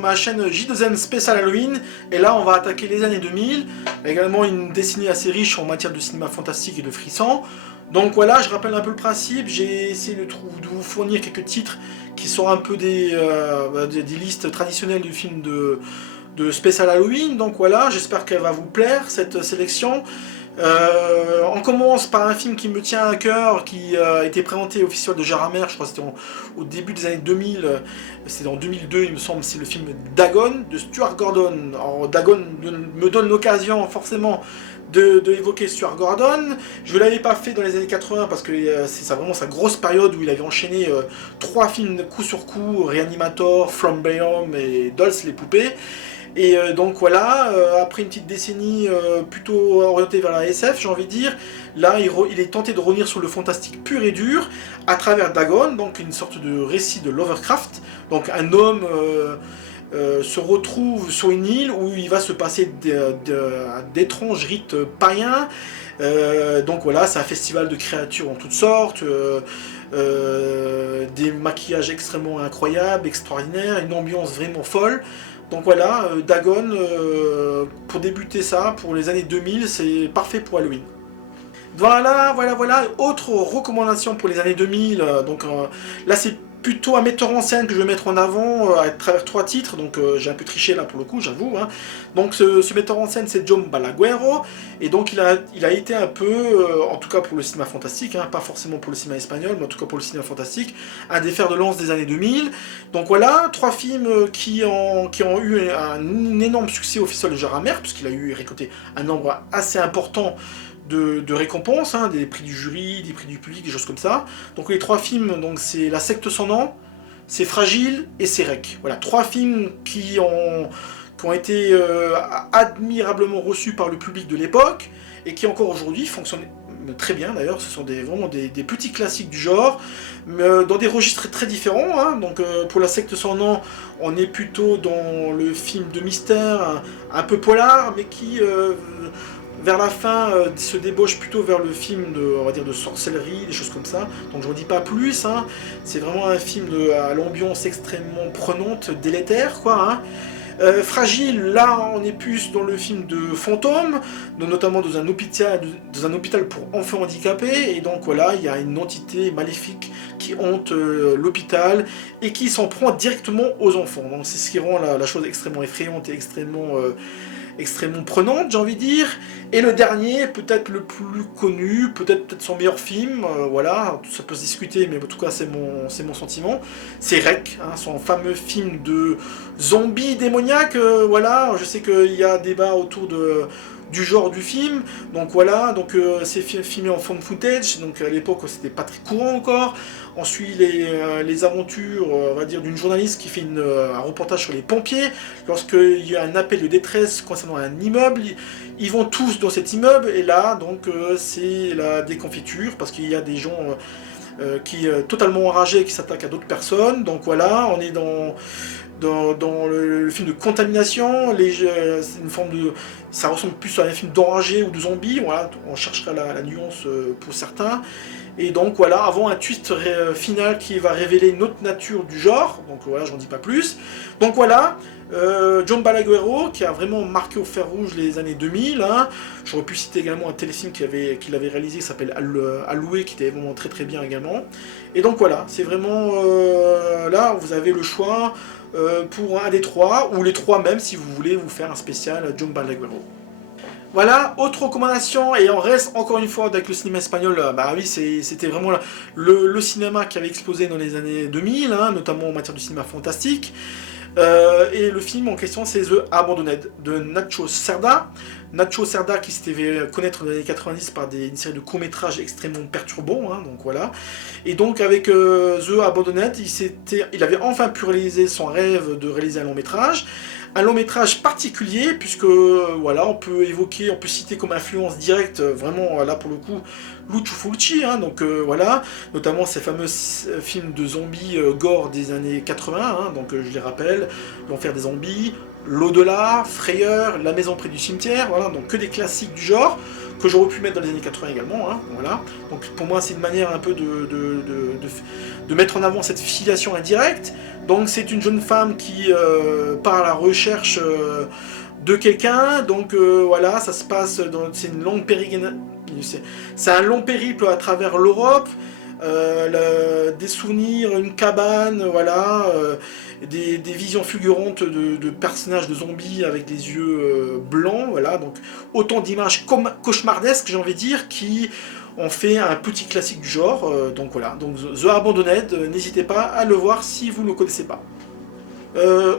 ma chaîne J2M Spécial Halloween, et là on va attaquer les années 2000, également une décennie assez riche en matière de cinéma fantastique et de frisson. Donc voilà, je rappelle un peu le principe, j'ai essayé de vous fournir quelques titres qui sont un peu des listes traditionnelles du film de Spécial Halloween, donc voilà, j'espère qu'elle va vous plaire cette sélection. On commence par un film qui me tient à cœur, qui a été présenté au Festival de Jarramer, je crois que c'était au début des années 2000, c'était en 2002 il me semble, c'est le film Dagon de Stuart Gordon. Alors Dagon me donne l'occasion forcément de évoquer Stuart Gordon. Je ne l'avais pas fait dans les années 80 parce que c'est vraiment sa grosse période où il avait enchaîné 3 films coup sur coup, Reanimator, From Beyond et Dolls les poupées. Et donc voilà, après une petite décennie plutôt orientée vers la SF, j'ai envie de dire, là il est tenté de revenir sur le fantastique pur et dur à travers Dagon, donc une sorte de récit de Lovecraft. Donc un homme se retrouve sur une île où il va se passer d'étranges rites païens. Donc voilà, c'est un festival de créatures en toutes sortes, des maquillages extrêmement incroyables, extraordinaires, une ambiance vraiment folle. Donc voilà, Dagon, pour débuter ça, pour les années 2000, c'est parfait pour Halloween. Voilà, autre recommandation pour les années 2000, là c'est plutôt un metteur en scène que je vais mettre en avant à travers 3 titres, donc j'ai un peu triché là pour le coup, j'avoue. Hein. Donc ce metteur en scène c'est John Balaguerro, et donc il a été un peu, en tout cas pour le cinéma fantastique, hein, pas forcément pour le cinéma espagnol, mais en tout cas pour le cinéma fantastique, un des fers de lance des années 2000. Donc voilà, 3 films qui ont eu un énorme succès au Festival de Jarramer, puisqu'il a eu récolté un nombre assez important de récompenses, hein, des prix du jury, des prix du public, des choses comme ça. Donc les 3 films, c'est La secte sans nom, c'est Fragile et c'est Rec. Voilà, 3 films qui ont été admirablement reçus par le public de l'époque et qui encore aujourd'hui fonctionnent très bien d'ailleurs. Ce sont vraiment des petits classiques du genre, mais dans des registres très différents. Hein. Donc pour La secte sans nom, on est plutôt dans le film de mystère, un peu polar, mais qui vers la fin se débauche plutôt vers le film on va dire de sorcellerie, des choses comme ça. Donc je ne dis pas plus, hein. C'est vraiment un film à l'ambiance extrêmement prenante, délétère, quoi. Hein. Fragile, là on est plus dans le film de fantôme, notamment dans un hôpital pour enfants handicapés, et donc voilà, il y a une entité maléfique qui hante l'hôpital et qui s'en prend directement aux enfants. Donc c'est ce qui rend la chose extrêmement effrayante et extrêmement prenante, j'ai envie de dire. Et le dernier, peut-être le plus connu, peut-être son meilleur film, voilà, ça peut se discuter, mais en tout cas c'est mon sentiment, c'est Rec, hein, son fameux film de zombies démoniaques, voilà, je sais qu'il y a débat autour du genre du film, donc voilà, c'est filmé en found footage, donc à l'époque c'était pas très courant encore. On suit les aventures, on va dire, d'une journaliste qui fait un reportage sur les pompiers. Lorsqu'il y a un appel de détresse concernant un immeuble, ils vont tous dans cet immeuble, et là, donc, c'est la déconfiture, parce qu'il y a des gens qui totalement enragés qui s'attaquent à d'autres personnes. Donc voilà, on est dans le film de contamination, c'est une forme de... Ça ressemble plus à un film d'enragé ou de zombie, voilà, on cherchera la nuance pour certains. Et donc voilà, avant un twist final qui va révéler une autre nature du genre, donc voilà, j'en dis pas plus. Donc voilà, John Balaguerro, qui a vraiment marqué au fer rouge les années 2000, hein. J'aurais pu citer également un téléfilm qu'il avait réalisé qui s'appelle Alloué, qui était vraiment très très bien également. Et donc voilà, c'est vraiment, là vous avez le choix pour un des 3, ou les 3 même si vous voulez vous faire un spécial John Balaguerro. Voilà, autre recommandation, et on reste encore une fois avec le cinéma espagnol. Bah oui, c'était vraiment le cinéma qui avait explosé dans les années 2000, hein, notamment en matière de cinéma fantastique. Et le film en question, c'est The Abandoned de Nacho Cerda. Nacho Cerda qui s'était fait connaître dans les années 90 par une série de courts-métrages extrêmement perturbants, hein, donc voilà. Et donc avec The Abandoned, il avait enfin pu réaliser son rêve de réaliser un long-métrage. Un long-métrage particulier, puisque voilà, on peut citer comme influence directe, vraiment là pour le coup, Lucio Fulci, hein, donc voilà, notamment ces fameux films de zombies gore des années 80, hein, donc je les rappelle, L'Enfer des zombies, L'au-delà, Frayeur, La maison près du cimetière, voilà, donc que des classiques du genre, que j'aurais pu mettre dans les années 80 également, hein, voilà. Donc pour moi c'est une manière un peu de mettre en avant cette filiation indirecte. Donc c'est une jeune femme qui part à la recherche de quelqu'un, donc voilà, ça se passe, c'est une longue c'est un long périple à travers l'Europe, des souvenirs, une cabane, voilà, des visions fulgurantes de personnages de zombies avec des yeux blancs, voilà, donc autant d'images cauchemardesques, j'ai envie de dire, qui ont fait un petit classique du genre, donc voilà, donc The Abandoned, n'hésitez pas à le voir si vous ne le connaissez pas.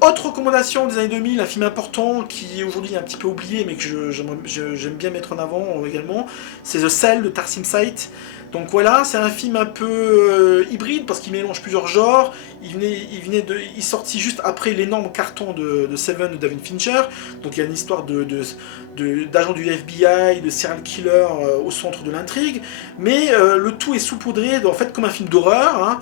Autre recommandation des années 2000, un film important qui aujourd'hui est un petit peu oublié mais que j'aime bien mettre en avant également, c'est The Cell de Tarsim Saït. Donc voilà, c'est un film un peu hybride parce qu'il mélange plusieurs genres. Il est sorti juste après l'énorme carton de Seven de David Fincher. Donc il y a une histoire d'agent du FBI, de serial killer au centre de l'intrigue. Mais le tout est saupoudré en fait comme un film d'horreur, hein.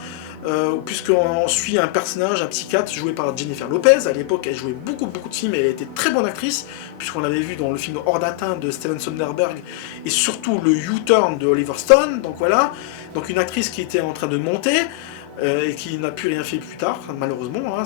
Puisqu'on suit un personnage, un psychiatre joué par Jennifer Lopez. À l'époque, elle jouait beaucoup de films et elle était très bonne actrice, puisqu'on l'avait vu dans le film Hors d'atteinte de Steven Soderbergh et surtout le U-Turn de Oliver Stone. Donc voilà, donc une actrice qui était en train de monter et qui n'a plus rien fait plus tard, malheureusement, hein,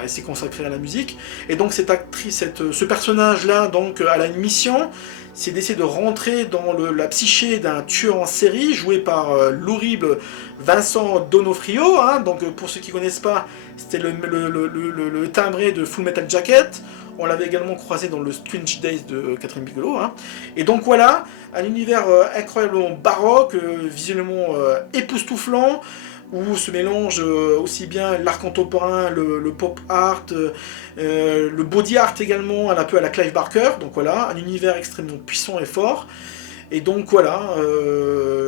elle s'est consacrée à la musique. Et donc cette actrice, ce personnage-là, donc, elle a une mission, c'est d'essayer de rentrer dans la psyché d'un tueur en série, joué par l'horrible Vincent D'Onofrio, hein. Donc pour ceux qui ne connaissent pas, c'était le timbré de Full Metal Jacket. On l'avait également croisé dans le Strange Days de Catherine Bigelow, hein. Et donc voilà, un univers incroyablement baroque, visuellement époustouflant, où se mélange aussi bien l'art contemporain, le pop art, le body art également, un peu à la Clive Barker. Donc voilà, un univers extrêmement puissant et fort. Et donc voilà,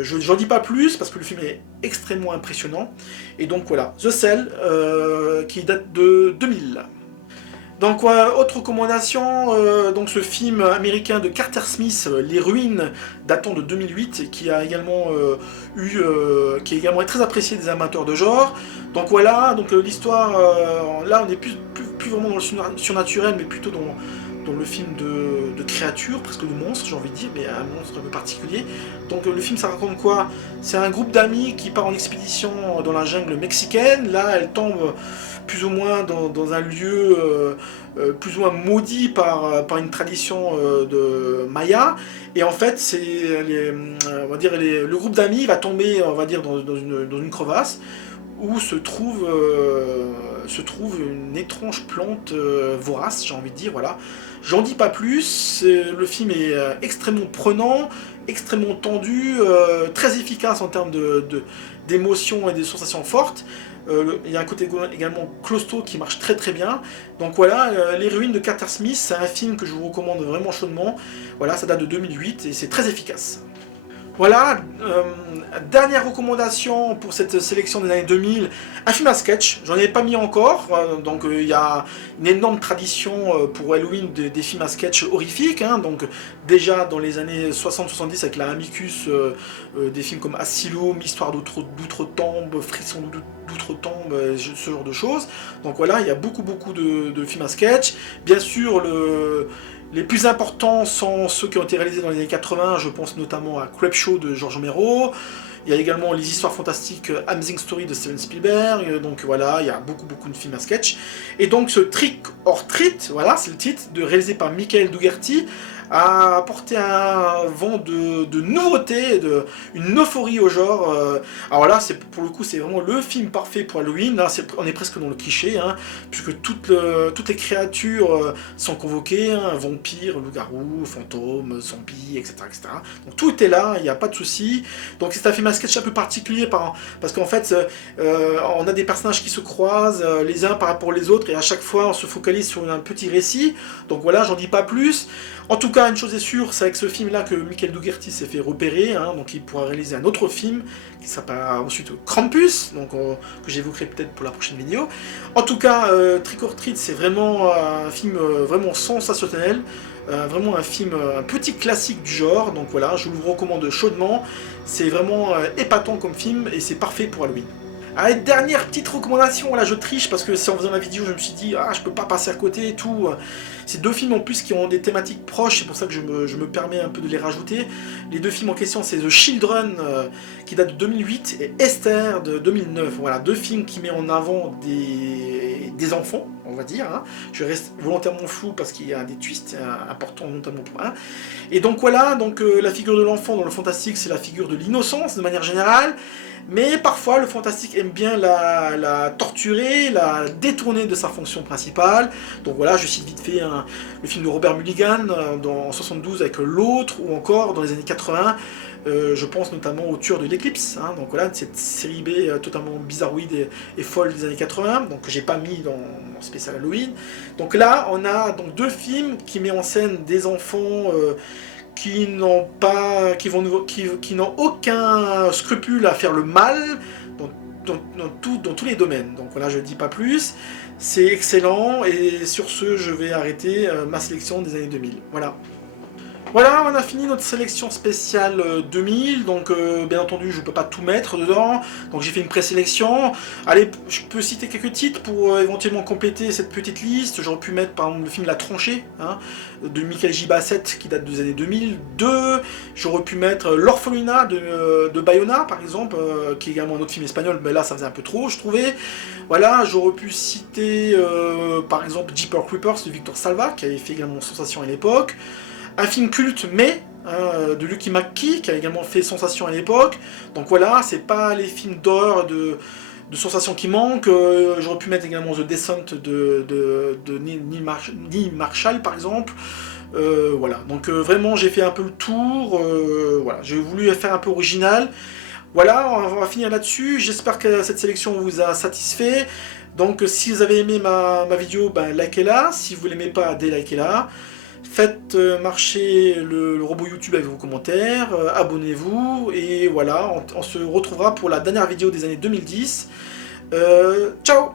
j'en dis pas plus parce que le film est extrêmement impressionnant. Et donc voilà, The Cell, qui date de 2000. Donc autre recommandation, donc ce film américain de Carter Smith, Les Ruines, datant de 2008, qui a également qui est également très apprécié des amateurs de genre. Donc voilà, donc l'histoire, là on n'est plus vraiment dans le surnaturel, mais plutôt dans le film de créatures, presque de monstres, j'ai envie de dire, mais un monstre un peu particulier. Donc le film, ça raconte quoi? C'est un groupe d'amis qui part en expédition dans la jungle mexicaine. Là, elle tombe plus ou moins dans un lieu plus ou moins maudit par une tradition de Maya. Et en fait, on va dire, le groupe d'amis va tomber, on va dire, dans une crevasse où se trouve une étrange plante vorace, j'ai envie de dire, voilà. J'en dis pas plus, le film est extrêmement prenant, extrêmement tendu, très efficace en termes d'émotions et de sensations fortes. Il y a un côté également claustro qui marche très bien. Donc voilà, Les Ruines de Carter Smith, c'est un film que je vous recommande vraiment chaudement. Voilà, ça date de 2008 et c'est très efficace. Voilà, dernière recommandation pour cette sélection des années 2000, un film à sketch, j'en ai pas mis encore, donc il y a une énorme tradition pour Halloween des films à sketch horrifiques, hein, donc déjà dans les années 60-70 avec la Amicus, des films comme Asylum, Histoire d'outre-tombe, Frisson d'outre-tombe, ce genre de choses. Donc voilà, il y a beaucoup de films à sketch, bien sûr les plus importants sont ceux qui ont été réalisés dans les années 80, je pense notamment à Creepshow de George Romero. Il y a également les histoires fantastiques Amazing Story de Steven Spielberg. Donc voilà, il y a beaucoup de films à sketch. Et donc ce Trick or Treat, voilà, c'est le titre, réalisé par Michael Dougherty, a apporté un vent de nouveauté, une euphorie au genre. Alors là, pour le coup, c'est vraiment le film parfait pour Halloween. Là, on est presque dans le cliché, hein, puisque toutes les créatures sont convoquées, hein, vampires, loups-garous, fantômes, zombies, etc., etc. Donc tout est là, il n'y a pas de souci. Donc c'est un film à sketch un peu particulier parce qu'en fait, on a des personnages qui se croisent les uns par rapport aux autres, et à chaque fois, on se focalise sur un petit récit. Donc voilà, j'en dis pas plus. En tout cas, une chose est sûre, c'est avec ce film-là que Michael Dougherty s'est fait repérer, hein, donc il pourra réaliser un autre film qui s'appellera ensuite Krampus, donc que j'évoquerai peut-être pour la prochaine vidéo. En tout cas, Trick or Treat, c'est vraiment un film vraiment sensationnel, vraiment un petit classique du genre, donc voilà, je vous le recommande chaudement. C'est vraiment épatant comme film et c'est parfait pour Halloween. Allez, dernière petite recommandation, là je triche parce que c'est en faisant la vidéo je me suis dit ah je peux pas passer à côté et tout. C'est 2 films en plus qui ont des thématiques proches, c'est pour ça que je me permets un peu de les rajouter. Les 2 films en question c'est The Children qui date de 2008 et Esther de 2009. Voilà, 2 films qui mettent en avant des enfants, on va dire. Hein. Je reste volontairement flou parce qu'il y a des twists importants notamment pour un. Et donc voilà, donc, la figure de l'enfant dans le fantastique c'est la figure de l'innocence de manière générale. Mais parfois, le fantastique aime bien la torturer, la détourner de sa fonction principale. Donc voilà, je cite vite fait le film de Robert Mulligan en 72 avec L'Autre, ou encore dans les années 80, je pense notamment au Tueur de l'Éclipse. Hein, donc voilà, cette série B totalement bizarroïde et folle des années 80, donc que j'ai pas mis dans mon spécial Halloween. Donc là, on a donc 2 films qui mettent en scène des enfants qui n'ont aucun scrupule à faire le mal dans tous les domaines. Donc voilà, je ne dis pas plus. C'est excellent et sur ce, je vais arrêter ma sélection des années 2000. Voilà. Voilà, on a fini notre sélection spéciale 2000, donc bien entendu je ne peux pas tout mettre dedans, donc j'ai fait une présélection. Allez, je peux citer quelques titres pour éventuellement compléter cette petite liste. J'aurais pu mettre par exemple le film La Tranchée, hein, de Michael J. Bassett qui date des années 2002. J'aurais pu mettre L'Orphelinat de Bayona par exemple, qui est également un autre film espagnol, mais là ça faisait un peu trop je trouvais. Voilà, j'aurais pu citer par exemple Jeepers Creepers de Victor Salva, qui avait fait également sensation à l'époque. Un film culte, mais de Lucky McKee, qui a également fait sensation à l'époque. Donc voilà, c'est pas les films d'horreur de sensation qui manquent. J'aurais pu mettre également The Descent de Neil Marshall, par exemple. Voilà, donc vraiment j'ai fait un peu le tour. Voilà, j'ai voulu faire un peu original. Voilà, on va finir là-dessus. J'espère que cette sélection vous a satisfait. Donc si vous avez aimé ma vidéo, ben, likez-la. Si vous ne l'aimez pas, délikez-la. Faites marcher le robot YouTube avec vos commentaires, abonnez-vous, et voilà, on se retrouvera pour la dernière vidéo des années 2010. Ciao!